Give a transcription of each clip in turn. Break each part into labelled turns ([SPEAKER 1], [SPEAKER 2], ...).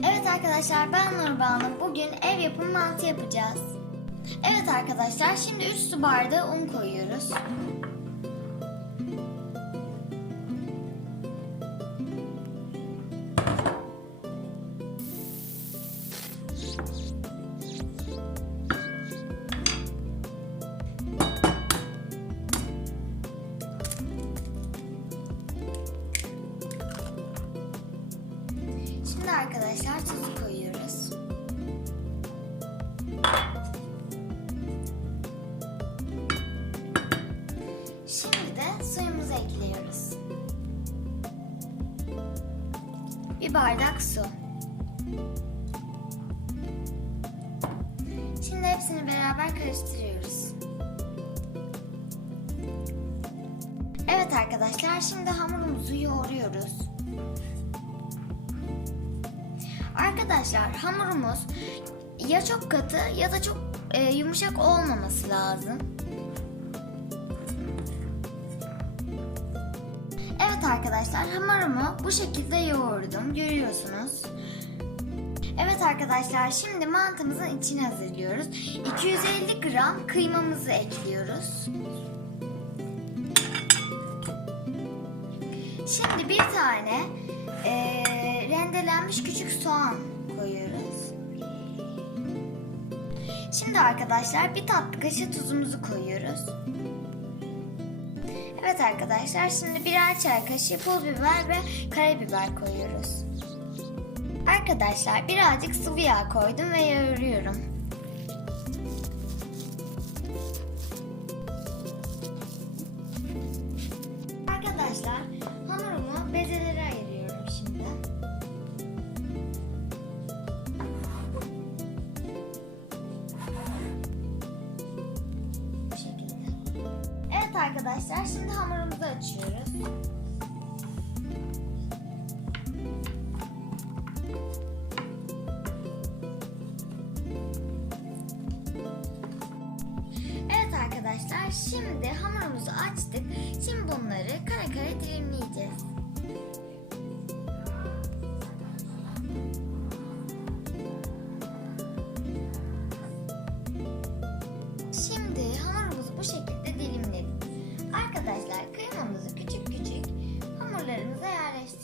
[SPEAKER 1] Evet arkadaşlar ben Nurbanu. Bugün ev yapımı mantı yapacağız. Evet arkadaşlar şimdi 3 su bardağı un koyuyoruz. Arkadaşlar tuzu koyuyoruz. Şimdi de suyumuzu ekliyoruz. Bir bardak su. Şimdi hepsini beraber karıştırıyoruz. Evet arkadaşlar şimdi hamurumuzu yoğuruyoruz. Arkadaşlar hamurumuz ya çok katı ya da çok e, yumuşak olmaması lazım. Evet arkadaşlar hamurumu bu şekilde yoğurdum. Görüyorsunuz. Evet arkadaşlar şimdi mantımızın içini hazırlıyoruz. 250 gram kıymamızı ekliyoruz. Şimdi bir tane eee, rendelenmiş küçük soğan koyuyoruz. Şimdi arkadaşlar bir tatlı kaşığı tuzumuzu koyuyoruz. Evet arkadaşlar şimdi birer çay kaşığı pul biber ve karabiber koyuyoruz. Arkadaşlar birazcık sıvı yağ koydum ve yoğuruyorum. Arkadaşlar arkadaşlar şimdi hamurumuzu açıyoruz. Evet arkadaşlar şimdi hamurumuzu açtık. Şimdi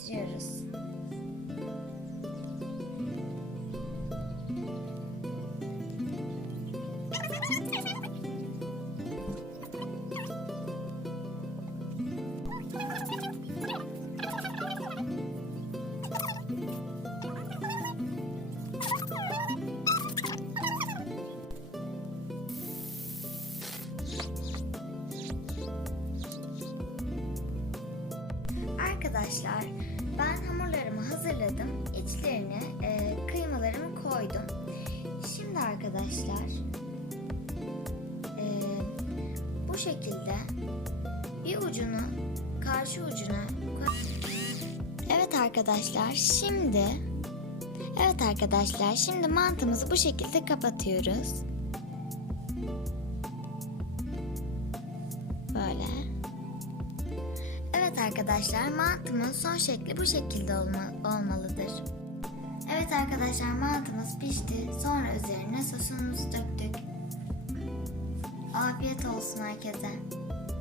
[SPEAKER 1] Держись. Arkadaşlar ben hamurlarımı hazırladım. İçlerine e, kıymalarımı koydum. Şimdi arkadaşlar e, bu şekilde bir ucunu karşı ucuna Evet arkadaşlar şimdi Evet arkadaşlar şimdi mantımızı bu şekilde kapatıyoruz. Evet arkadaşlar mantımın son şekli bu şekilde olma- olmalıdır. Evet arkadaşlar mantımız pişti. Sonra üzerine sosumuzu döktük. Afiyet olsun herkese.